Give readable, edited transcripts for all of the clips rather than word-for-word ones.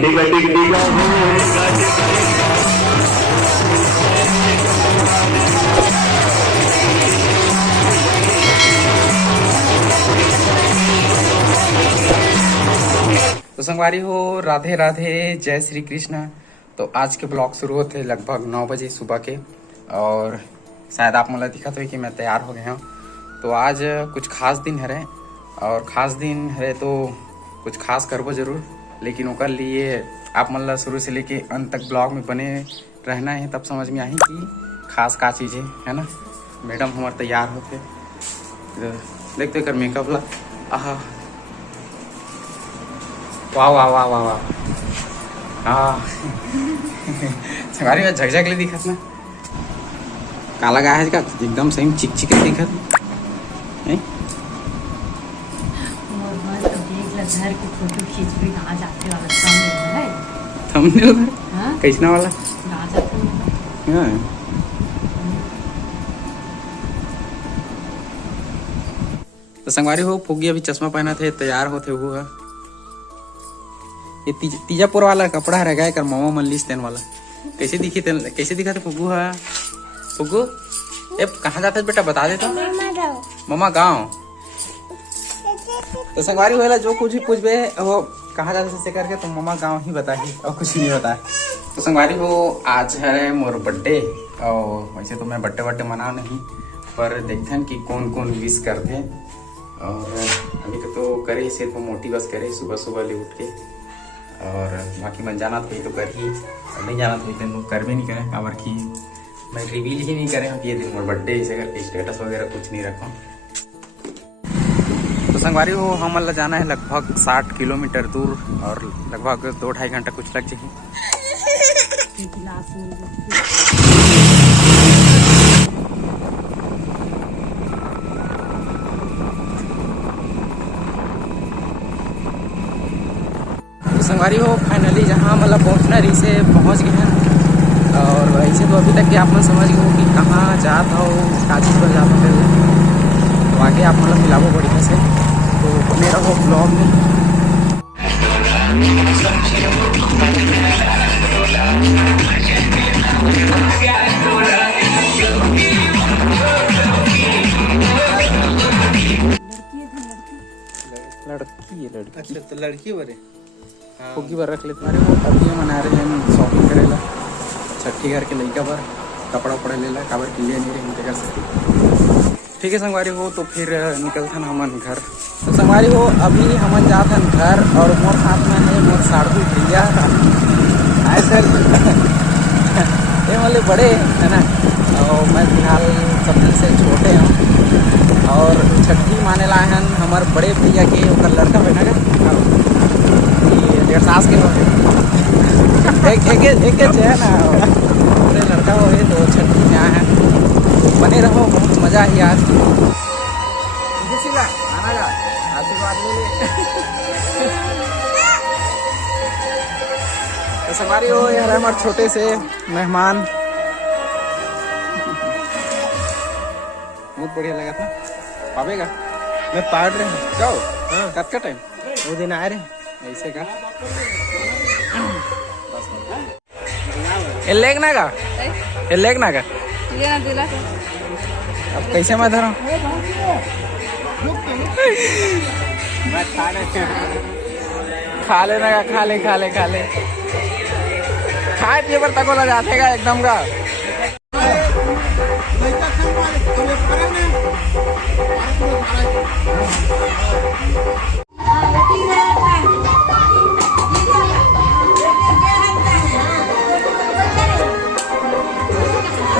तो संगवारी हो, राधे राधे, जय श्री कृष्ण। तो आज के ब्लॉग शुरू होते लगभग 9 बजे सुबह के, और शायद आप मतलब दिखा तो कि मैं तैयार हो गया हूँ। तो आज कुछ खास दिन है, और ख़ास दिन है तो कुछ खास करबो जरूर, लेकिन ओकर लिए आप मतलब शुरू से लेके अंत तक ब्लॉग में बने रहना है, तब समझ में आई कि खास का चीज़ है ना। मैडम हमारे तैयार होते देखते कर मेकअप ला, आहा वाह वाह वाह वाह वाह, हाँ संगारी में झकझक ले दिखत ना, काला गाय है का एकदम सही चिक चिक दिखत है। घर की फोटो खींच भी कहाँ जाते वाला थंबनेल है, कैसना वाला हाँ। तो संगवारी हो, फुग्गी अभी चश्मा पहना थे, तैयार होते हुए ये तीजापुर वाला कपड़ा रह गया कर मामा मल्लिस तेन वाला। कैसे दिखा थे फुग्गू है? फुग्गू ए कहाँ जाते बेटा बता देता। मामा गाँव। तो संगवारी होएला जो कुछ भी पूछबे वो कहाँ जाते से करके, तो मामा गाँव ही बताही और कुछ नहीं बताए। तो संगवारी हो, आज है मोर बर्थडे, और वैसे तो मैं बर्थडे मना नहीं, पर देखते हैं कि कौन कौन विश करते। और अभी तो करे ही सिर्फ मोटी बस करे सुबह सुबह ले उठ के, और बाकी मन जाना तो कर ही, नहीं जाना तो कर भी नहीं करें, काबर कि मैं रिवील ही नहीं करें कि ये दिन मोर बर्थडे, इसे करके स्टेटस वगैरह कुछ नहीं रखा। तो संगवारी हो, हम मतलब जाना है लगभग 60 किलोमीटर दूर, और लगभग 2-2.5 घंटा कुछ लग जाएगी। तो संगवारी हो, फाइनली जहाँ मतलब पहुँचना रही से पहुँच गए हैं, और वैसे तो अभी तक कि आप लोग समझ गए हो कि कहाँ जाता हो, क्या चीज़ पर जाता है, तो आगे आप मतलब मिलाओ बढ़िया से, तो बने रहो ब्लॉग में। लड़की अच्छा, तो लड़की बरे फुग्गी पर रख लेते। अभी मना रहे हैं शॉपिंग करेला, छठी घर के लड़का पर कपड़ा उपड़ा ले ला, काबर के लिए नहीं रहे कर सकते। ठीक है संगवारी हो, तो फिर निकलते हैं हमन घर। तो संगवारी हो, अभी हमन जाते हैं घर, और मोर साथ में है मोर साड़ू भैया ऐसे ये वाले बड़े है ना, और मैं फिलहाल सबसे से छोटे हूँ, और छठी माने लाए हैं हमारे बड़े भैया के ओकर लड़का बना का 1.5 साल के होते एक है ना, पूरे लड़का हो गए, तो छठी में आए हैं। तो बने रहो, बहुत मज़ा ही आज आना का आशीर्वाद ले। तो सवारी हो यार, हमारे छोटे से मेहमान, बहुत बढ़िया लगा था। पावेगा मैं पाड़ रहे हैं जाओ, हाँ कब का टाइम वो दिन आ रहे ऐसे का लेगना का लेगना का अब कैसे मैं धरा खा लेना का, खा ले खाए पिए पर तको लगा जाते एकदम का।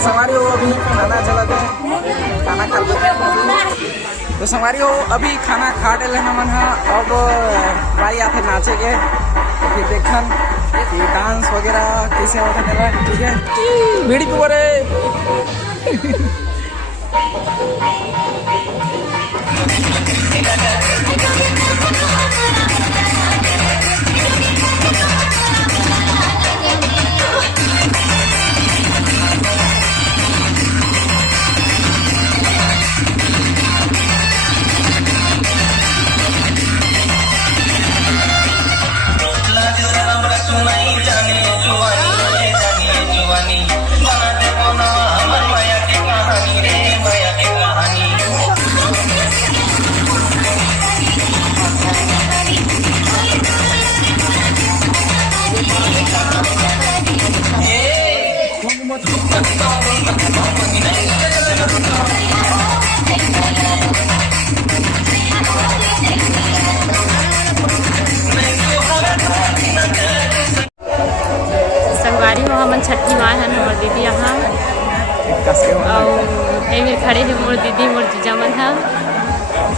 सवारी हो अभी खाना चलाते हैं, खाना खाते हैं। तो सवारी हो अभी खाना खा डले हमन हा, अब भाई आते नाचे के, तो फिर देखन कि डांस वगैरह कैसे होता है। ठीक है बीड़ी पी रहे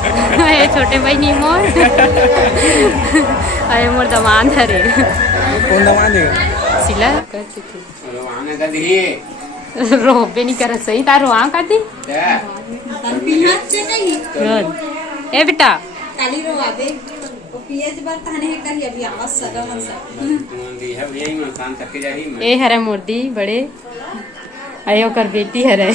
ये छोटे भाई नहीं मोर अरे मोर दमान धरे कौन दमा देगा सिला रोबे नहीं कर सही तारो वहाँ का दी ए बेटा ए हरे मूर्ति बड़े आयो कर बेटी हरे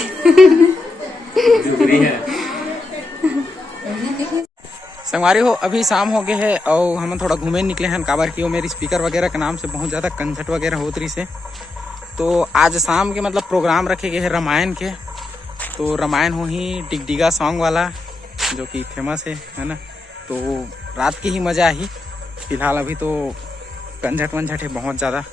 संगवारी हो अभी शाम हो गए है और हम थोड़ा घूमे निकले हैं काबर की मेरी स्पीकर वगैरह के नाम से बहुत ज़्यादा कंसर्ट वगैरह होत रही से। तो आज शाम के मतलब प्रोग्राम रखे गए हैं रामायण के। तो रामायण हो ही डिगडिगा सॉन्ग वाला जो कि फेमस है ना। तो रात की ही मज़ा आई। फिलहाल अभी तो कंझट वंझट है बहुत ज़्यादा।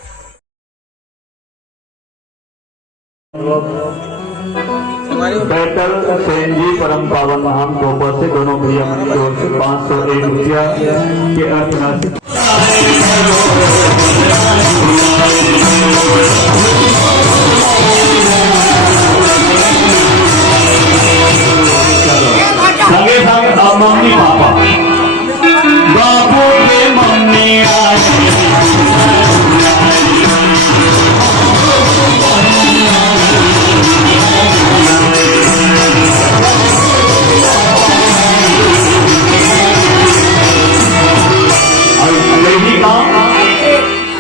बैटल सेन जी परम पावन महान गोबर से दोनों भैया की ओर से 501 रुपया के अर्थ संगे संग अब मम्मी पापा बाबू के मम्मी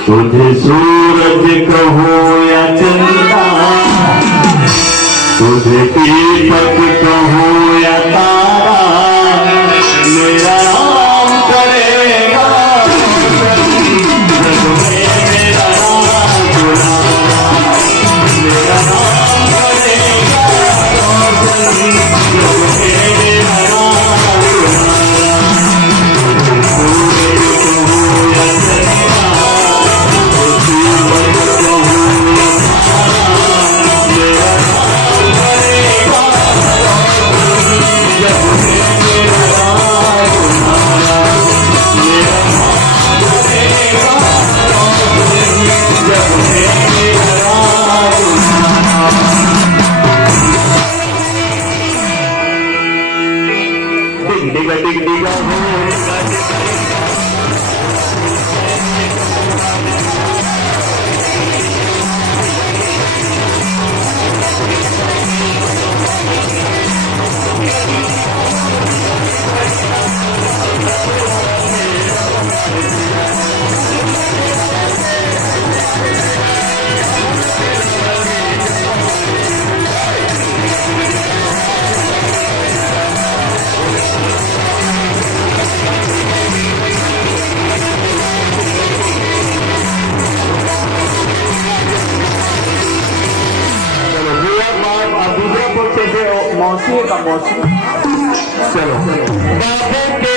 तुझे सूरज कहो या चंदा, तुझे दीपक कहो या तारा, मेरा नाम करेगा जग में मेरा नाम बुला, मेरा नाम करेगा जग में मेरा नाम बुला। तुझे सूरज कहो या चंदा, मौसी का मौसी चलो बाबू के